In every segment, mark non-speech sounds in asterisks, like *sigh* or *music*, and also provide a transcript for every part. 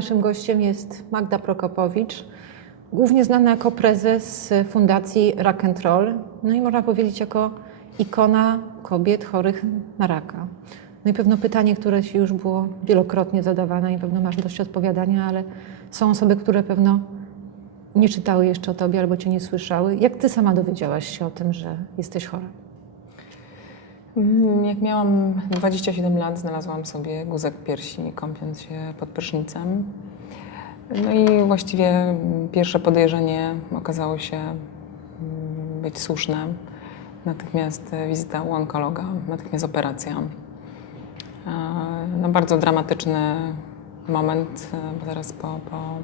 Naszym gościem jest Magda Prokopowicz, głównie znana jako prezes Fundacji Rock and Roll, no i można powiedzieć jako ikona kobiet chorych na raka. No i pewno pytanie, które Ci już było wielokrotnie zadawane i pewno masz dość odpowiadania, ale są osoby, które pewno nie czytały jeszcze o Tobie albo Cię nie słyszały. Jak Ty sama dowiedziałaś się o tym, że jesteś chora? Mm, Jak miałam 27 lat, znalazłam sobie guzek piersi, kąpiąc się pod prysznicem. No i właściwie pierwsze podejrzenie okazało się mm, być słuszne. Natychmiast wizyta u onkologa, natychmiast operacja. E, No bardzo dramatyczny moment, e, bo zaraz po, po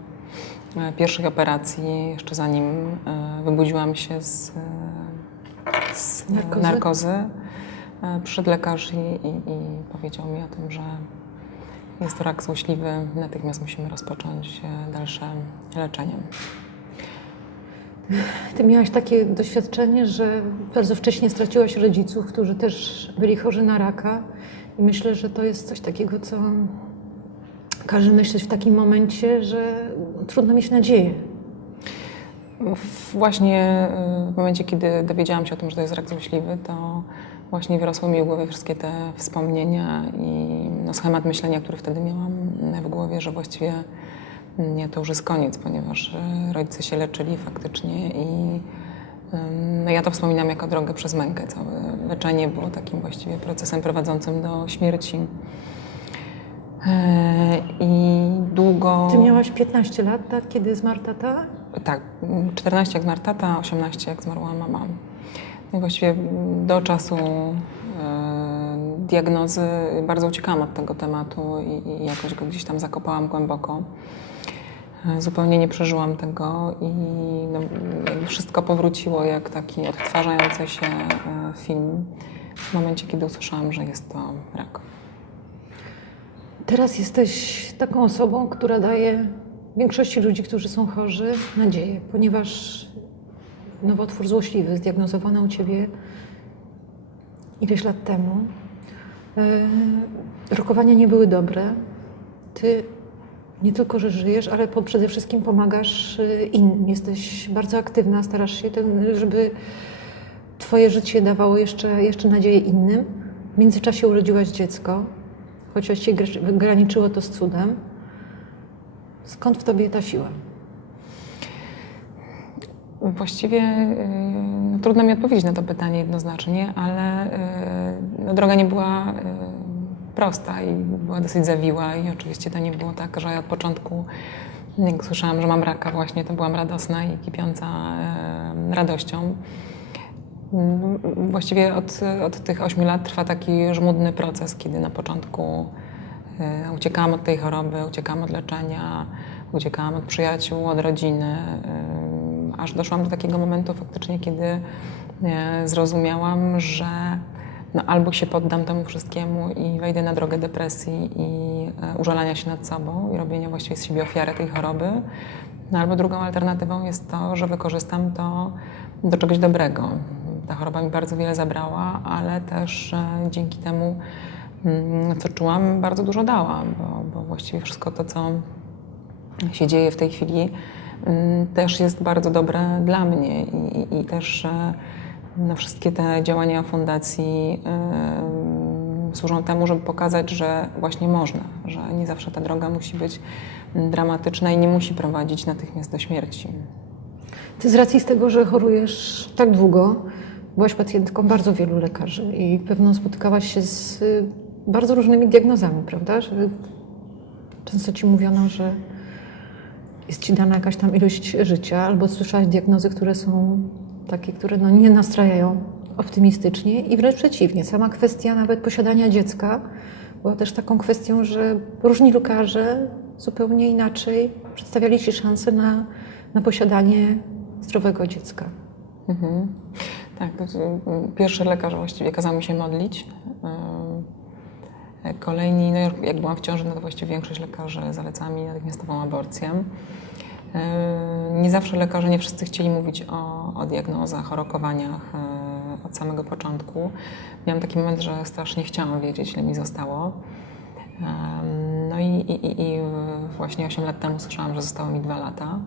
e, pierwszej operacji, jeszcze zanim wybudziłam się z, z Narkozy? narkozy, Przyszedł lekarz i, i, i powiedział mi o tym, że jest to rak złośliwy. Natychmiast musimy rozpocząć e, dalsze leczenie. Ty miałaś takie doświadczenie, że bardzo wcześnie straciłaś rodziców, którzy też byli chorzy na raka. I myślę, że to jest coś takiego, co każe myśleć w takim momencie, że trudno mieć nadzieję. Właśnie e, w momencie, kiedy dowiedziałam się o tym, że to jest rak złośliwy, to właśnie wyrosły mi w głowie wszystkie te wspomnienia i no, schemat myślenia, który wtedy miałam w głowie, że właściwie nie, to już jest koniec, ponieważ e, rodzice się leczyli faktycznie i no, ja to wspominam jako drogę przez mękę. Całe leczenie było takim właściwie procesem prowadzącym do śmierci. E, I długo... Ty miałaś 15 lat, tak, kiedy zmarł tata? Tak, 14 jak zmarł tata, 18 jak zmarła mama. Właściwie do czasu e, diagnozy bardzo uciekałam od tego tematu i, jakoś go gdzieś tam zakopałam głęboko. E, Zupełnie nie przeżyłam tego i no, wszystko powróciło jak taki odtwarzający się e, film w momencie, kiedy usłyszałam, że jest to rak. Teraz jesteś taką osobą, która daje większości ludzi, którzy są chorzy, nadzieję, ponieważ nowotwór złośliwy zdiagnozowano u Ciebie ileś lat temu. Yy, Rokowania nie były dobre. Ty nie tylko, że żyjesz, ale po, przede wszystkim pomagasz yy, innym. Jesteś bardzo aktywna, starasz się, ten, żeby Twoje życie dawało jeszcze, jeszcze nadzieję innym. W międzyczasie urodziłaś dziecko, chociaż się gr- graniczyło to z cudem. Skąd w Tobie ta siła? Właściwie y, no, trudno mi odpowiedzieć na to pytanie jednoznacznie, ale y, no, droga nie była y, prosta i była dosyć zawiła i oczywiście to nie było tak, że od początku, jak słyszałam, że mam raka właśnie, to byłam radosna i kipiąca radością. Mm, Właściwie od, od tych ośmiu lat trwa taki żmudny proces, kiedy na początku uciekałam od tej choroby, uciekałam od leczenia, uciekałam od przyjaciół, od rodziny, aż doszłam do takiego momentu faktycznie, kiedy y, zrozumiałam, że no, albo się poddam temu wszystkiemu i wejdę na drogę depresji i y, użalania się nad sobą i robienia właściwie z siebie ofiary tej choroby, no, albo drugą alternatywą jest to, że wykorzystam to do czegoś dobrego. Ta choroba mi bardzo wiele zabrała, ale też e, dzięki temu, mm, co czułam, bardzo dużo dała, bo, bo właściwie wszystko to, co się dzieje w tej chwili, też jest bardzo dobre dla mnie i, i, też e, no, wszystkie te działania fundacji służą temu, żeby pokazać, że właśnie można, że nie zawsze ta droga musi być mm, dramatyczna i nie musi prowadzić natychmiast do śmierci. Ty z racji z tego, że chorujesz tak długo, byłaś pacjentką bardzo wielu lekarzy i pewno spotykałaś się z y, bardzo różnymi diagnozami, prawda? Często ci mówiono, że jest ci dana jakaś tam ilość życia, albo słyszałaś diagnozy, które są takie, które no nie nastrajają optymistycznie i wręcz przeciwnie. Sama kwestia nawet posiadania dziecka była też taką kwestią, że różni lekarze zupełnie inaczej przedstawiali ci szansę na, na posiadanie zdrowego dziecka. Mhm. Tak, mm, pierwszy lekarz właściwie kazał mi się modlić. Kolejni, no jak- byłam w ciąży, no to właściwie większość lekarzy zalecała mi natychmiastową aborcję. Yy, Nie zawsze lekarze, nie wszyscy chcieli mówić o, o diagnozach, o rokowaniach yy, od samego początku. Miałam taki moment, że strasznie chciałam wiedzieć, ile mi zostało. No i, i, i, właśnie 8 lat temu słyszałam, że zostało mi 2 lata.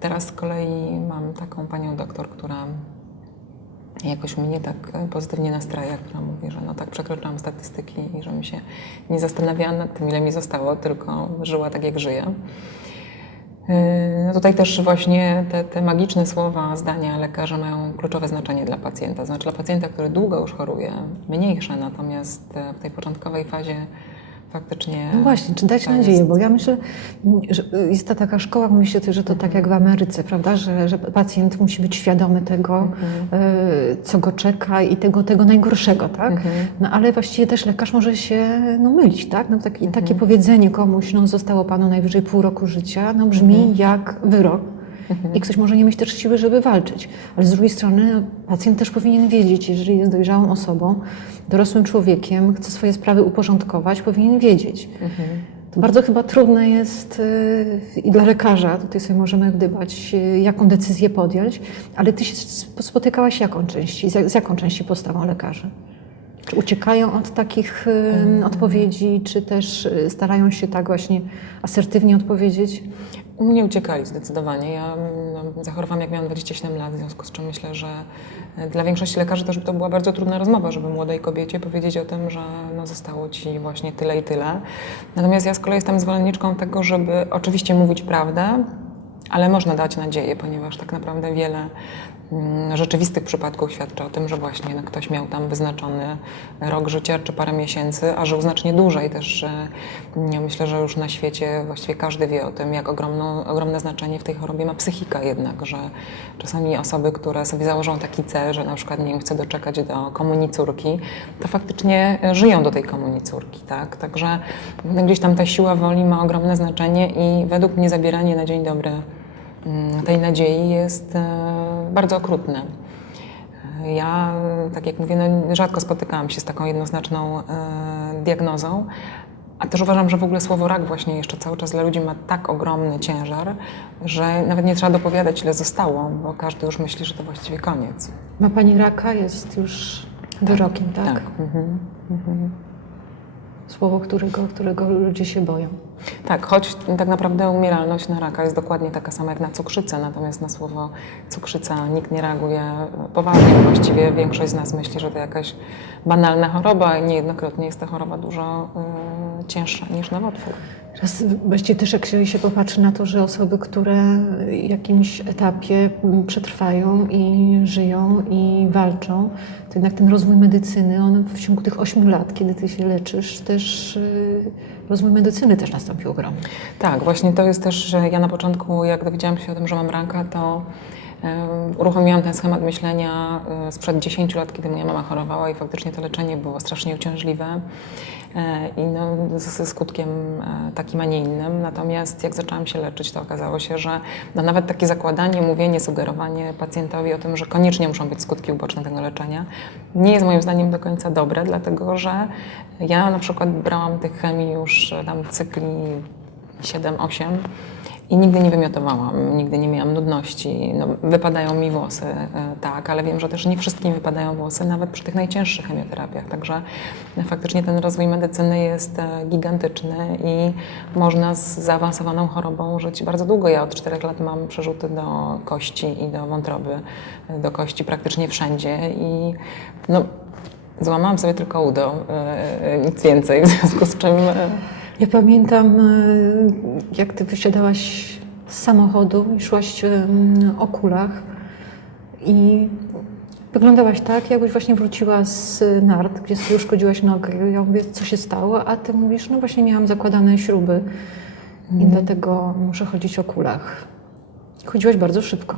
Teraz z kolei mam taką panią doktor, która jakoś mnie tak e, pozytywnie nastraja, która mówi, że no tak przekroczyłam statystyki i że mi się nie zastanawiała nad tym, ile mi zostało, tylko żyła tak, jak żyję. Yy, No tutaj też właśnie te, te magiczne słowa, zdania lekarza mają kluczowe znaczenie dla pacjenta. Znaczy dla pacjenta, który długo już choruje, mniejsze, natomiast e, w tej początkowej fazie faktycznie... No właśnie, czy dać to nadzieję, jest- bo ja myślę, że jest ta taka szkoła, myślę, że to tak jak w Ameryce, prawda, że, że pacjent musi być świadomy tego, y, co go czeka i tego, tego najgorszego, tak? No ale właściwie też lekarz może się no, mylić, tak? No, taki, Takie powiedzenie komuś, no zostało panu najwyżej pół roku życia, no brzmi jak wyrok. I ktoś może nie mieć też siły, żeby walczyć. Ale z drugiej strony pacjent też powinien wiedzieć, jeżeli jest dojrzałą osobą, dorosłym człowiekiem, chce swoje sprawy uporządkować, powinien wiedzieć. To bardzo chyba trudne jest y, i dla lekarza, tutaj sobie możemy gdybać, y, jaką decyzję podjąć, ale ty się sp- spotykałaś jaką części, z, jak- z jaką części postawą lekarzy? Czy uciekają od takich y, odpowiedzi, czy też y, starają się tak właśnie asertywnie odpowiedzieć? U mnie uciekali zdecydowanie. Ja no, zachorowałam jak miałam 27 lat, w związku z czym myślę, że e, dla większości lekarzy też to była bardzo trudna rozmowa, żeby młodej kobiecie powiedzieć o tym, że no, zostało ci właśnie tyle i tyle. Natomiast ja z kolei jestem zwolenniczką tego, żeby oczywiście mówić prawdę, ale można dać nadzieję, ponieważ tak naprawdę wiele mm, rzeczywistych przypadków świadczy o tym, że właśnie ktoś miał tam wyznaczony rok życia czy parę miesięcy, a żył znacznie dłużej też. Ja myślę, że już na świecie właściwie każdy wie o tym, jak ogromną, ogromne znaczenie w tej chorobie ma psychika jednak, że czasami osoby, które sobie założą taki cel, że na przykład nie chcę doczekać do komunii córki, to faktycznie żyją do tej komunii córki, tak? Także no, gdzieś tam ta siła woli ma ogromne znaczenie i według mnie zabieranie na dzień dobry tej nadziei jest e, bardzo okrutne. Ja, tak jak mówię, no, rzadko spotykałam się z taką jednoznaczną e, diagnozą, a też uważam, że w ogóle słowo rak właśnie jeszcze cały czas dla ludzi ma tak ogromny ciężar, że nawet nie trzeba dopowiadać, ile zostało, bo każdy już myśli, że to właściwie koniec. Ma pani raka, jest już wyrokiem, tak? Tak. Mhm. Słowo, którego, którego ludzie się boją. Tak, choć tak naprawdę umieralność na raka jest dokładnie taka sama jak na cukrzycę, natomiast na słowo cukrzyca nikt nie reaguje poważnie. Właściwie większość z nas myśli, że to jakaś banalna choroba i niejednokrotnie jest ta choroba dużo y, cięższa niż nowotwór. Teraz właściwie też jak się popatrzy na to, że osoby, które w jakimś etapie przetrwają i żyją i walczą, to jednak ten rozwój medycyny, on w ciągu tych ośmiu lat, kiedy ty się leczysz, też y, rozwój medycyny też nastąpił ogromny. Tak, właśnie to jest też, że ja na początku, jak dowiedziałam się o tym, że mam raka, to uruchomiłam ten schemat myślenia e, sprzed 10 lat, kiedy moja mama chorowała i faktycznie to leczenie było strasznie uciążliwe e, i no, ze skutkiem e, takim, a nie innym. Natomiast jak zaczęłam się leczyć, to okazało się, że no, nawet takie zakładanie, mówienie, sugerowanie pacjentowi o tym, że koniecznie muszą być skutki uboczne tego leczenia, nie jest moim zdaniem do końca dobre, dlatego że ja na przykład brałam tych chemii już tam cykli 7-8 i nigdy nie wymiotowałam, nigdy nie miałam nudności. No, wypadają mi włosy, e, tak, ale wiem, że też nie wszystkim wypadają włosy, nawet przy tych najcięższych chemioterapiach. Także e, faktycznie ten rozwój medycyny jest e, gigantyczny i można z zaawansowaną chorobą żyć bardzo długo. Ja od 4 lat mam przerzuty do kości i do wątroby, do kości praktycznie wszędzie i no, złamałam sobie tylko udo, nic więcej, w związku z czym... e, Ja pamiętam, y, jak ty wysiadałaś z samochodu i szłaś y, o kulach i wyglądałaś tak, jakbyś właśnie wróciła z nart, gdzie sobie uszkodziłaś nogę. Ja mówię, co się stało? A ty mówisz, no właśnie miałam zakładane śruby i dlatego muszę chodzić o kulach. Chodziłaś bardzo szybko.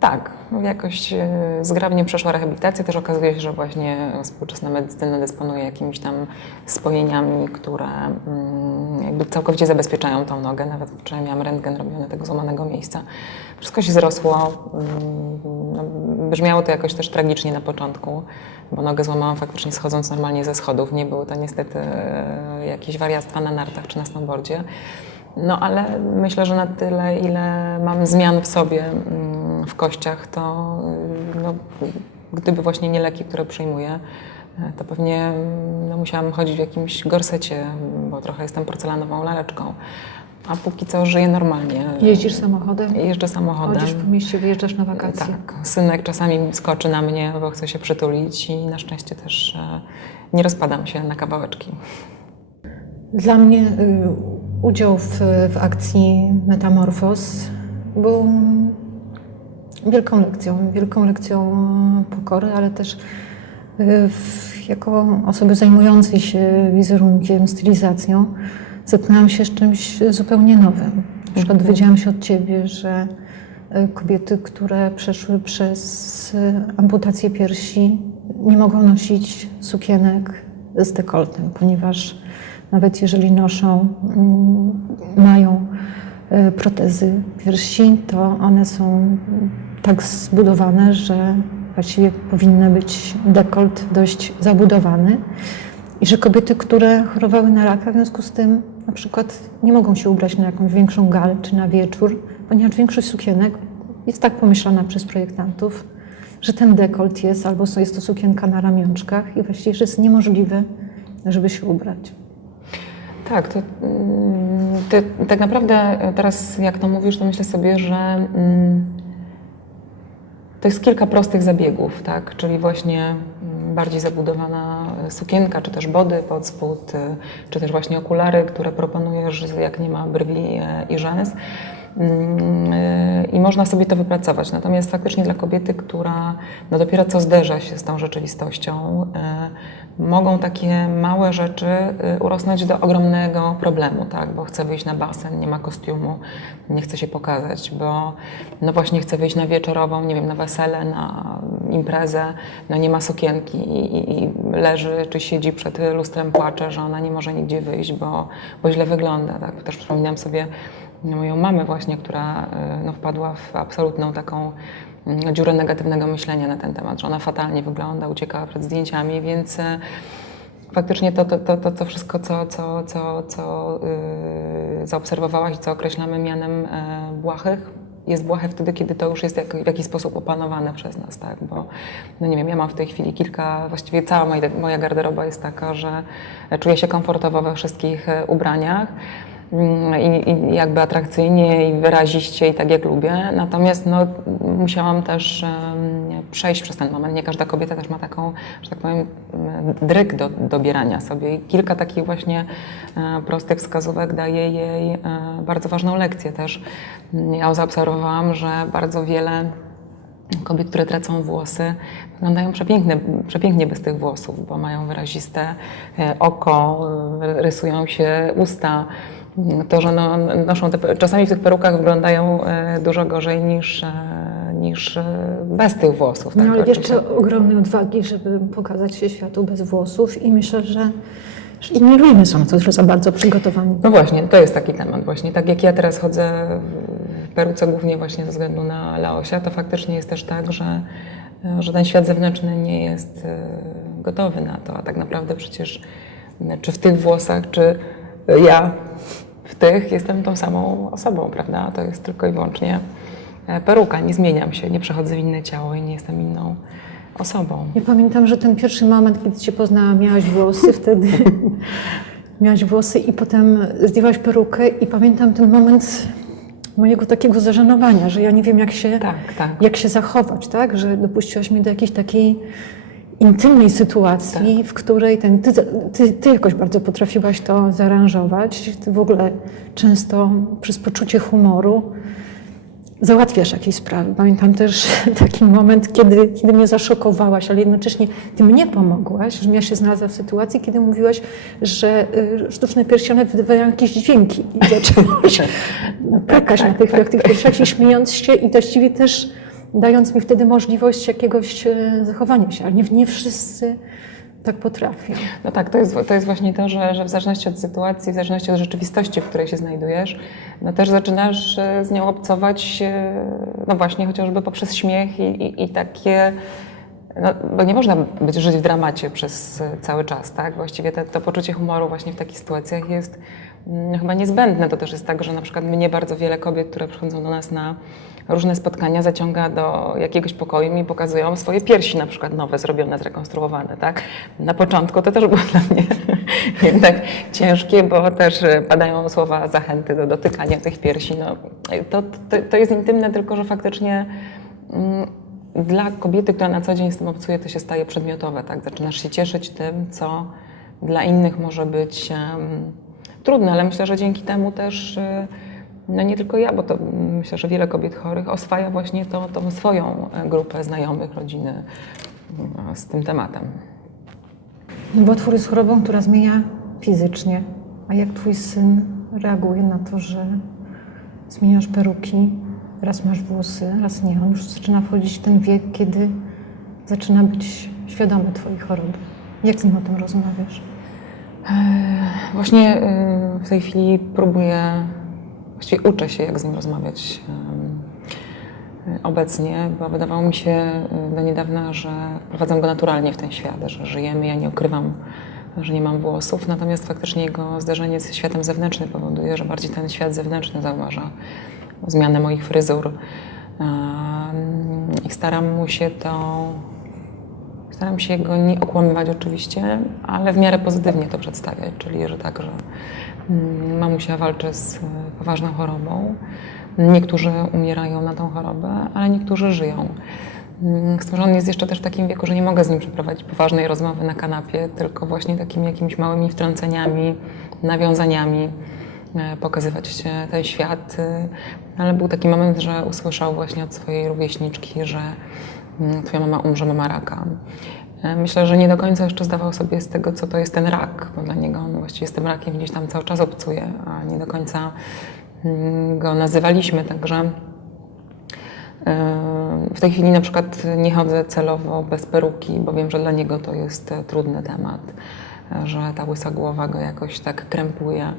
Tak, jakoś e, zgrabnie przeszła rehabilitację. Też okazuje się, że właśnie współczesna medycyna dysponuje jakimiś tam spojeniami, które mm, jakby całkowicie zabezpieczają tą nogę. Nawet wczoraj miałam rentgen robiony tego złamanego miejsca. Wszystko się zrosło. mm, No, brzmiało to jakoś też tragicznie na początku, bo nogę złamałam faktycznie schodząc normalnie ze schodów. Nie były to niestety e, jakieś wariactwa na nartach czy na snowboardzie. No ale myślę, że na tyle, ile mam zmian w sobie, mm, w kościach, to y, no, gdyby właśnie nie leki, które przyjmuję, e, to pewnie mm, no, musiałam chodzić w jakimś gorsecie, bo trochę jestem porcelanową laleczką. A póki co żyję normalnie. Jeździsz samochodem? Jeżdżę samochodem. Chodzisz po mieście, wyjeżdżasz na wakacje? Tak, synek czasami skoczy na mnie, bo chce się przytulić i na szczęście też e, nie rozpadam się na kawałeczki. Dla mnie y, udział w, w akcji Metamorfos był wielką lekcją, wielką lekcją pokory, ale też y, jako osoby zajmującej się wizerunkiem, stylizacją, zetknęłam się z czymś zupełnie nowym. Na przykład dowiedziałam się od Ciebie, że y, kobiety, które przeszły przez y, amputację piersi, nie mogą nosić sukienek z dekoltem, ponieważ nawet jeżeli noszą, mm, mają y, protezy piersi, to one są tak zbudowane, że właściwie powinny być dekolt dość zabudowany. I że kobiety, które chorowały na raka, w związku z tym na przykład nie mogą się ubrać na jakąś większą galę czy na wieczór, ponieważ większość sukienek jest tak pomyślana przez projektantów, że ten dekolt jest albo jest to sukienka na ramionczkach i właściwie jest niemożliwe, żeby się ubrać. Tak, to, mm, tak naprawdę teraz jak to mówisz, to myślę sobie, że mm, to jest kilka prostych zabiegów, tak? Czyli właśnie mm, bardziej zabudowana sukienka, czy też body pod spód, y, czy też właśnie okulary, które proponujesz, jak nie ma brwi e, i rzęs. Mm, y, I można sobie to wypracować. Natomiast faktycznie dla kobiety, która no dopiero co zderza się z tą rzeczywistością, y, mogą takie małe rzeczy y, urosnąć do ogromnego problemu, tak? bo chce wyjść na basen, nie ma kostiumu, nie chce się pokazać, bo no właśnie chce wyjść na wieczorową, nie wiem, na wesele, na imprezę, no nie ma sukienki i, i, leży czy siedzi przed lustrem, płacze, że ona nie może nigdzie wyjść, bo, bo źle wygląda. Tak? Też przypominam sobie moją mamę właśnie, która y, no, wpadła w absolutną taką mm, dziurę negatywnego myślenia na ten temat, że ona fatalnie wygląda, uciekała przed zdjęciami, więc e, faktycznie to, to, to, to, to wszystko, co, co, co, co yy, zaobserwowałaś i co określamy mianem e, błahych, jest błahe wtedy, kiedy to już jest jak, w jakiś sposób opanowane przez nas, tak? Bo, no nie wiem, ja mam w tej chwili kilka, właściwie cała moja, moja garderoba jest taka, że czuję się komfortowo we wszystkich e, ubraniach i, i jakby atrakcyjnie i wyraziście i tak jak lubię. Natomiast no, musiałam też przejść przez ten moment. Nie każda kobieta też ma taką, że tak powiem, m, dryg do dobierania sobie. I kilka takich właśnie e, prostych wskazówek daje jej e, bardzo ważną lekcję też. Ja zaobserwowałam, że bardzo wiele kobiet, które tracą włosy, wyglądają przepiękne, przepięknie bez tych włosów, bo mają wyraziste e, oko, e, rysują się usta. To, że no, noszą te, czasami w tych perukach wyglądają e, dużo gorzej niż, niż bez tych włosów. No tak, ale oczywiście. jeszcze ogromnej odwagi, żeby pokazać się światu bez włosów i myślę, że, że inni ludzie są też za bardzo przygotowani. No właśnie, to jest taki temat właśnie. Tak jak ja teraz chodzę w peruce głównie właśnie ze względu na Laosia, to faktycznie jest też tak, że, że ten świat zewnętrzny nie jest e, gotowy na to, a tak naprawdę przecież czy w tych włosach, czy ja w tych jestem tą samą osobą, prawda? To jest tylko i wyłącznie e, peruka, nie zmieniam się, nie przechodzę w inne ciało i nie jestem inną osobą. Ja pamiętam, że ten pierwszy moment, kiedy Cię poznałam, miałaś włosy wtedy. *laughs* miałaś włosy i potem zdjęłaś perukę i pamiętam ten moment mojego takiego zażenowania, że ja nie wiem jak się, Tak, tak. jak się zachować, tak? Że dopuściłaś mnie do jakiejś takiej intymnej sytuacji, Tak. w której ten, ty, ty, ty jakoś bardzo potrafiłaś to zaaranżować. Ty w ogóle często przez poczucie humoru załatwiasz jakieś sprawy. Pamiętam też *laughs* taki moment, kiedy, kiedy mnie zaszokowałaś, ale jednocześnie ty mnie pomogłaś, że ja się znalazła w sytuacji, kiedy mówiłaś, że y, sztuczne piersione wydawają jakieś dźwięki i *laughs* zaczęłaś płakać na tych, tych piersiach i śmiejąc się i właściwie też dając mi wtedy możliwość jakiegoś y, zachowania się, ale nie, nie wszyscy tak. No tak, to jest, to jest właśnie to, że, że w zależności od sytuacji, w zależności od rzeczywistości, w której się znajdujesz, no też zaczynasz e, z nią obcować, e, no właśnie chociażby poprzez śmiech i, i, i takie no, bo nie można być żyć w dramacie przez e, cały czas, tak? Właściwie te, to poczucie humoru właśnie w takich sytuacjach jest mm, chyba niezbędne. To też jest tak, że na przykład mnie bardzo wiele kobiet, które przychodzą do nas na różne spotkania, zaciąga do jakiegoś pokoju i mi pokazują swoje piersi na przykład nowe, zrobione, zrekonstruowane, tak? Na początku to też było dla mnie *laughs* jednak ciężkie, bo też e, padają słowa zachęty do dotykania tych piersi. No, to, to, to jest intymne, tylko że faktycznie mm, dla kobiety, która na co dzień z tym obcuje, to się staje przedmiotowe, tak? Zaczynasz się cieszyć tym, co dla innych może być em, trudne, ale myślę, że dzięki temu też, e, no nie tylko ja, bo to mm, myślę, że wiele kobiet chorych oswaja właśnie to, tą swoją e, grupę znajomych, rodziny no, z tym tematem. No bo twór jest chorobą, która zmienia fizycznie. A jak twój syn reaguje na to, że zmieniasz peruki, raz masz włosy, raz nie. On już zaczyna wchodzić w ten wiek, kiedy zaczyna być świadomy twojej choroby. Jak z nim o tym rozmawiasz? Właśnie y, w tej chwili próbuję, właściwie uczę się, jak z nim rozmawiać obecnie, bo wydawało mi się do niedawna, że wprowadzam go naturalnie w ten świat, że żyjemy, ja nie ukrywam, że nie mam włosów, natomiast faktycznie jego zderzenie ze światem zewnętrznym powoduje, że bardziej ten świat zewnętrzny zauważa zmianę moich fryzur. I staram mu się to Staram się go nie okłamywać oczywiście, ale w miarę pozytywnie to przedstawiać, czyli że tak, że mamusia walczy z e, poważną chorobą. Niektórzy umierają na tą chorobę, ale niektórzy żyją. Mm, Stworzony jest jeszcze też w takim wieku, że nie mogę z nim przeprowadzić poważnej rozmowy na kanapie, tylko właśnie takimi jakimiś małymi wtrąceniami, nawiązaniami e, pokazywać się ten świat. e, Ale był taki moment, że usłyszał właśnie od swojej rówieśniczki, że mm, twoja mama umrze, mama raka. E, Myślę, że nie do końca jeszcze zdawał sobie z tego, co to jest ten rak, bo dla niego on właściwie z tym rakiem gdzieś tam cały czas obcuje, a nie do końca mm, go nazywaliśmy, także e, w tej chwili na przykład nie chodzę celowo bez peruki, bo wiem, że dla niego to jest e, trudny temat, że ta łysa głowa go jakoś tak krępuje.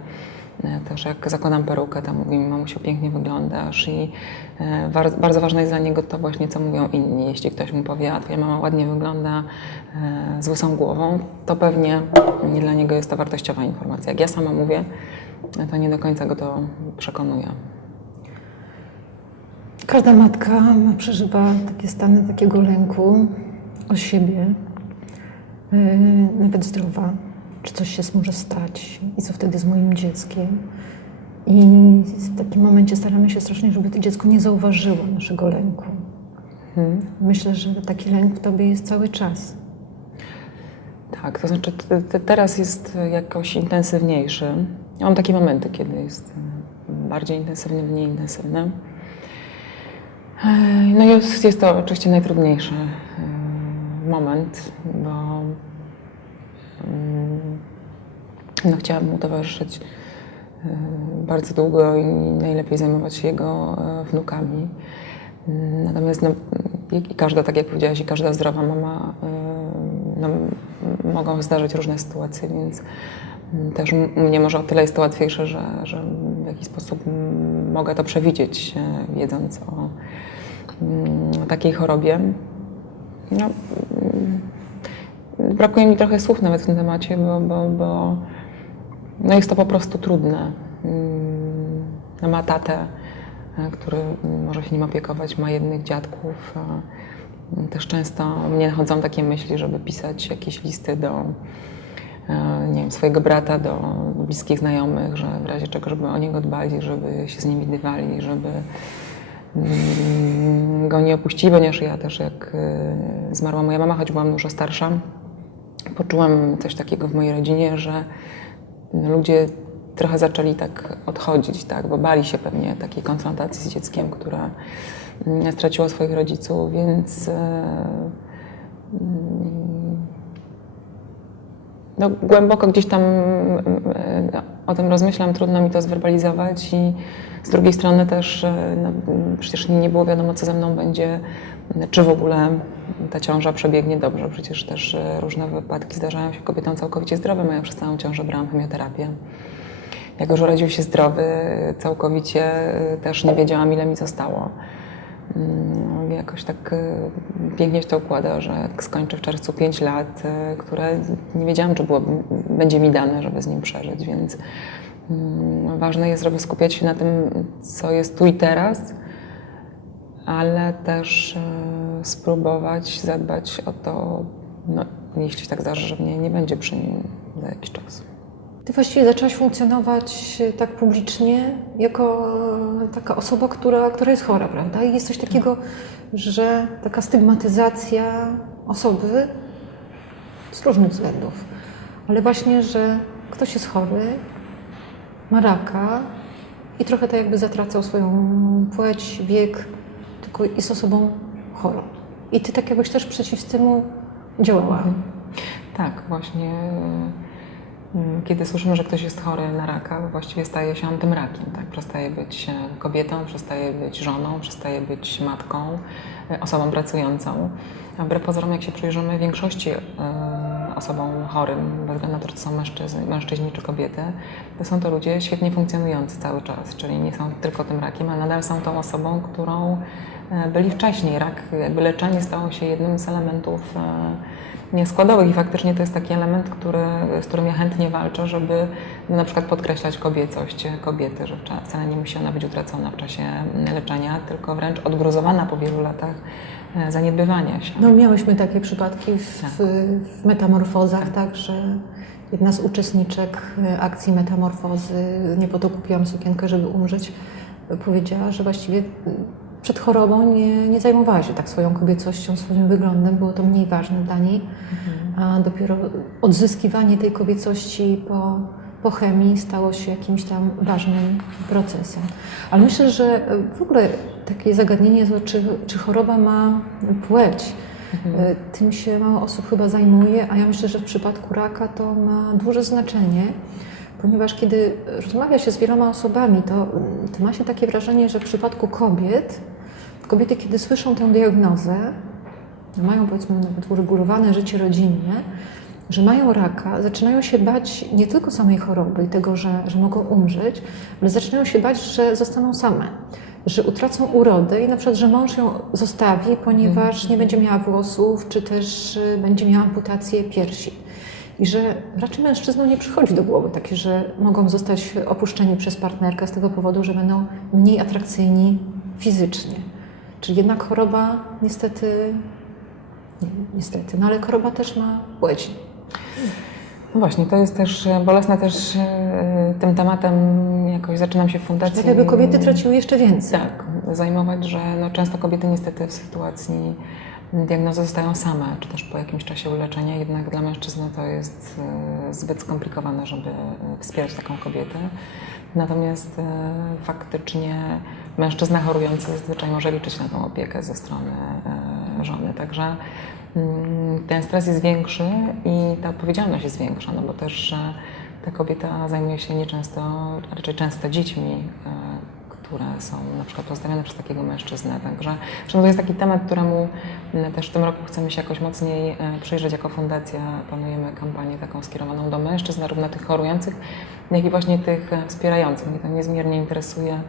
E, Też jak zakładam perukę, to mówi mi, mamusiu, pięknie wyglądasz i e, bardzo, ważne jest dla niego to właśnie, co mówią inni. Jeśli ktoś mu powie, a twoja mama ładnie wygląda e, z łysą głową, to pewnie nie dla niego jest to wartościowa informacja. Jak ja sama mówię, to nie do końca go to przekonuje. Każda matka ma- przeżywa takie stany takiego lęku o siebie, nawet zdrowa, czy coś się może stać i co wtedy z moim dzieckiem. I w takim momencie staramy się strasznie, żeby to dziecko nie zauważyło naszego lęku. Hmm. Myślę, że taki lęk w tobie jest cały czas. Tak, to znaczy te, te teraz jest jakoś intensywniejszy. Ja mam takie momenty, kiedy jest bardziej intensywny, mniej intensywny. No i jest, jest to oczywiście najtrudniejszy e, moment, bo no, chciałabym mu towarzyszyć e, bardzo długo i najlepiej zajmować się jego e, wnukami. Mm, Natomiast no, i każda, tak jak powiedziałaś, i każda zdrowa mama, y, no, mogą zdarzyć różne sytuacje, więc mm, też mnie może o tyle jest to łatwiejsze, że, że w jakiś sposób mm, mogę to przewidzieć, e, wiedząc o mm, takiej chorobie. No, mm, brakuje mi trochę słów nawet w tym temacie, bo, bo, bo no jest to po prostu trudne. Mm, ma tatę, e, który mm, może się nim opiekować, ma jednych dziadków. e, Też często mnie nachodzą takie myśli, żeby pisać jakieś listy do e, nie wiem, swojego brata, do bliskich znajomych, że w razie czego, żeby o niego dbali, żeby się z nim widywali, żeby mm, go nie opuścili, ponieważ ja też jak e, zmarła moja mama, choć byłam dużo starsza, poczułam coś takiego w mojej rodzinie, że no, ludzie trochę zaczęli tak odchodzić, tak, bo bali się pewnie takiej konfrontacji z dzieckiem, które mm, straciło swoich rodziców, więc e, mm, no, głęboko gdzieś tam e, o tym rozmyślam, trudno mi to zwerbalizować i z drugiej strony też e, no, przecież nie było wiadomo, co ze mną będzie, czy w ogóle ta ciąża przebiegnie dobrze. Przecież też e, różne wypadki zdarzają się kobietom całkowicie zdrowym, ja przez całą ciążę brałam chemioterapię. Jak już urodził się zdrowy, całkowicie e, też nie wiedziałam, ile mi zostało. Mm, jakoś tak pięknie się to układa, że skończę w czerwcu 5 lat, które nie wiedziałam, czy było, będzie mi dane, żeby z nim przeżyć, więc ważne jest, żeby skupiać się na tym, co jest tu i teraz, ale też y, spróbować zadbać o to, no, jeśli tak zdarzy, że mnie nie będzie przy nim za jakiś czas. Ty właściwie zaczęłaś funkcjonować e, tak publicznie jako e, taka osoba, która, która jest chora, prawda? I jest coś takiego, że taka stygmatyzacja osoby z różnych względów, ale właśnie, że ktoś jest chory, ma raka i trochę tak jakby zatracał swoją płeć, wiek, tylko jest osobą chorą. I ty tak jakbyś też przeciw temu działała. Tak, właśnie. Mm, Kiedy słyszymy, że ktoś jest chory na raka, właściwie staje się on tym rakiem. Tak? Przestaje być e, kobietą, przestaje być żoną, przestaje być matką, e, osobą pracującą. A wbrew pozorom, jak się przyjrzymy większości e, osobom chorym, bez względu na to, czy są mężczyźni, mężczyźni czy kobiety, to są to ludzie świetnie funkcjonujący cały czas, czyli nie są tylko tym rakiem, a nadal są tą osobą, którą byli wcześniej. Rak, jakby leczenie stało się jednym z elementów składowych i faktycznie to jest taki element, który, z którym ja chętnie walczę, żeby no, na przykład podkreślać kobiecość kobiety, że wcale- nie musi ona być utracona w czasie mm, leczenia, tylko wręcz odgruzowana po wielu latach e, zaniedbywania się. No miałyśmy takie przypadki w, Tak. w metamorfozach, tak, że jedna z uczestniczek e, akcji metamorfozy, nie po to kupiłam sukienkę, żeby umrzeć, powiedziała, że właściwie przed chorobą nie, nie zajmowała się tak swoją kobiecością, swoim wyglądem, było to mniej ważne dla niej, a dopiero odzyskiwanie tej kobiecości po, po chemii stało się jakimś tam ważnym procesem. Ale myślę, że e, w ogóle takie zagadnienie, czy, czy choroba ma płeć, e, tym się mało osób chyba zajmuje, a ja myślę, że w przypadku raka to ma duże znaczenie, ponieważ kiedy rozmawia się z wieloma osobami, to, to ma się takie wrażenie, że w przypadku kobiet, kobiety, kiedy słyszą tę diagnozę, mają powiedzmy nawet uregulowane życie rodzinne, że mają raka, zaczynają się bać nie tylko samej choroby i tego, że, że mogą umrzeć, ale zaczynają się bać, że zostaną same, że utracą urodę i na przykład, że mąż ją zostawi, ponieważ nie będzie miała włosów, czy też y, będzie miała amputację piersi. I że raczej mężczyznom nie przychodzi do głowy takie, że mogą zostać opuszczeni przez partnerkę z tego powodu, że będą mniej atrakcyjni fizycznie. Czyli jednak choroba niestety nie, niestety, no ale choroba też ma płeć. No właśnie, to jest też e, bolesne też e, tym tematem jakoś zaczynam się w fundacji. Tak jakby kobiety traciły jeszcze więcej. Tak, zajmować, że no często kobiety niestety w sytuacji diagnozy zostają same, czy też po jakimś czasie uleczenia, jednak dla mężczyzny to jest e, zbyt skomplikowane, żeby e, wspierać taką kobietę. Natomiast e, faktycznie mężczyzna chorujący zazwyczaj może liczyć na tą opiekę ze strony żony, także mm, ten stres jest większy i ta odpowiedzialność jest większa, no bo też ta kobieta zajmuje się nieczęsto, raczej często dziećmi, które są na przykład pozostawione przez takiego mężczyznę. Także to jest taki temat, któremu też w tym roku chcemy się jakoś mocniej e, przyjrzeć jako fundacja. Planujemy kampanię taką skierowaną do mężczyzn, zarówno tych chorujących, jak i właśnie tych e, wspierających. Mnie to niezmiernie interesuje,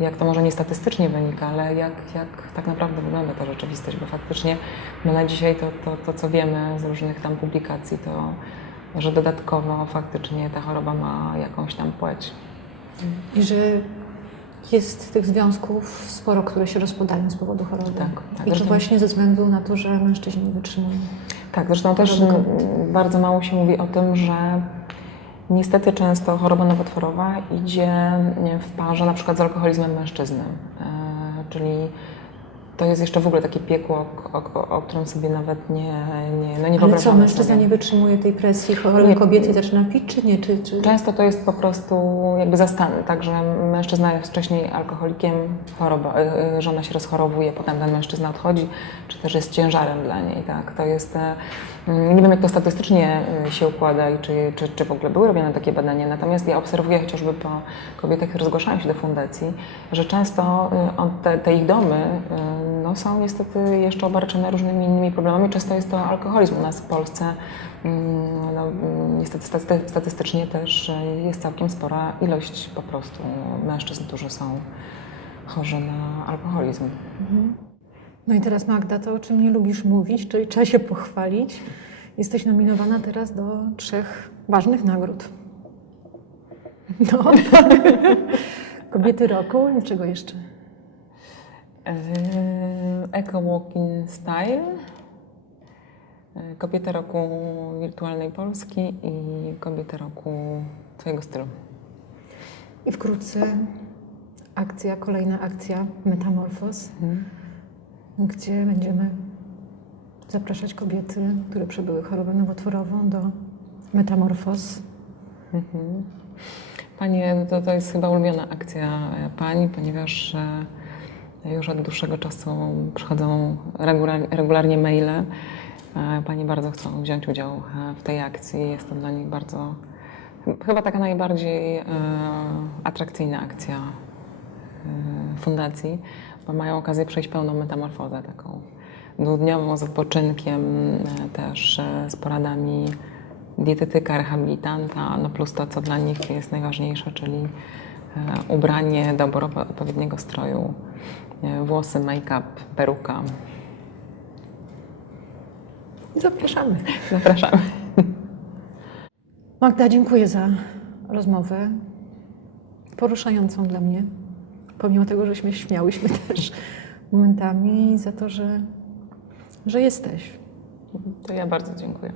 jak to może nie statystycznie wynika, ale jak, jak tak naprawdę wygląda ta rzeczywistość, bo faktycznie no na dzisiaj to, to, to, co wiemy z różnych tam publikacji, to że dodatkowo faktycznie ta choroba ma jakąś tam płeć. I że jest tych związków sporo, które się rozpadają z powodu choroby. Tak, tak. I to właśnie ze względu na to, że mężczyźni nie wytrzymują. Tak, zresztą też bardzo mało się mówi o tym, że niestety często choroba nowotworowa idzie w parze na przykład z alkoholizmem mężczyzny. E, czyli to jest jeszcze w ogóle takie piekło, o, o, o którym sobie nawet nie, nie, no nie Ale co, mężczyzna sobie. nie wytrzymuje tej presji choroby Nie. kobiety zaczyna pić, czy nie? Czy, czy... Często to jest po prostu jakby zastany, także mężczyzna jest wcześniej alkoholikiem, choroba, y, y, żona się rozchorowuje, potem ten mężczyzna odchodzi, czy też jest ciężarem dla niej, tak, to jest, e, nie wiem jak to statystycznie y, się układa i czy, czy, czy w ogóle były robione takie badania, natomiast ja obserwuję chociażby po kobietach, które zgłaszają się do fundacji, że często y, te, te ich domy y, no, są niestety jeszcze obarczone różnymi innymi problemami, często jest to alkoholizm u nas w Polsce, Mm, no, mm, niestety staty- statystycznie też jest całkiem spora ilość po prostu mężczyzn, którzy są chorzy na alkoholizm. No i teraz Magda, to o czym nie lubisz mówić, czyli trzeba się pochwalić. Jesteś nominowana teraz do trzech ważnych nagród. No. *laughs* Kobiety roku i czego jeszcze? Eco Walking Style, Kobieta Roku Wirtualnej Polski i Kobieta Roku Twojego stylu. I wkrótce akcja, kolejna akcja Metamorfos, gdzie będziemy zapraszać kobiety, które przebyły chorobę nowotworową do Metamorfos. Mhm. Panie, to, to jest chyba ulubiona akcja Pani, ponieważ e, już od dłuższego czasu przychodzą regular, regularnie maile. E, Pani bardzo chcą wziąć udział e, w tej akcji. Jest to dla nich bardzo, chyba taka najbardziej atrakcyjna akcja fundacji, mają okazję przejść pełną metamorfozę taką dwudniową z odpoczynkiem, e, też e, z poradami dietetyka, rehabilitanta, no plus to, co dla nich jest najważniejsze, czyli e, ubranie, dobór odpowiedniego stroju, włosy, make-up, peruka. Zapraszamy. *laughs* Zapraszamy. Magda, dziękuję za rozmowę. Poruszającą dla mnie. Pomimo tego, że się śmiałyśmy *laughs* też momentami za to, że, że jesteś. To ja bardzo dziękuję.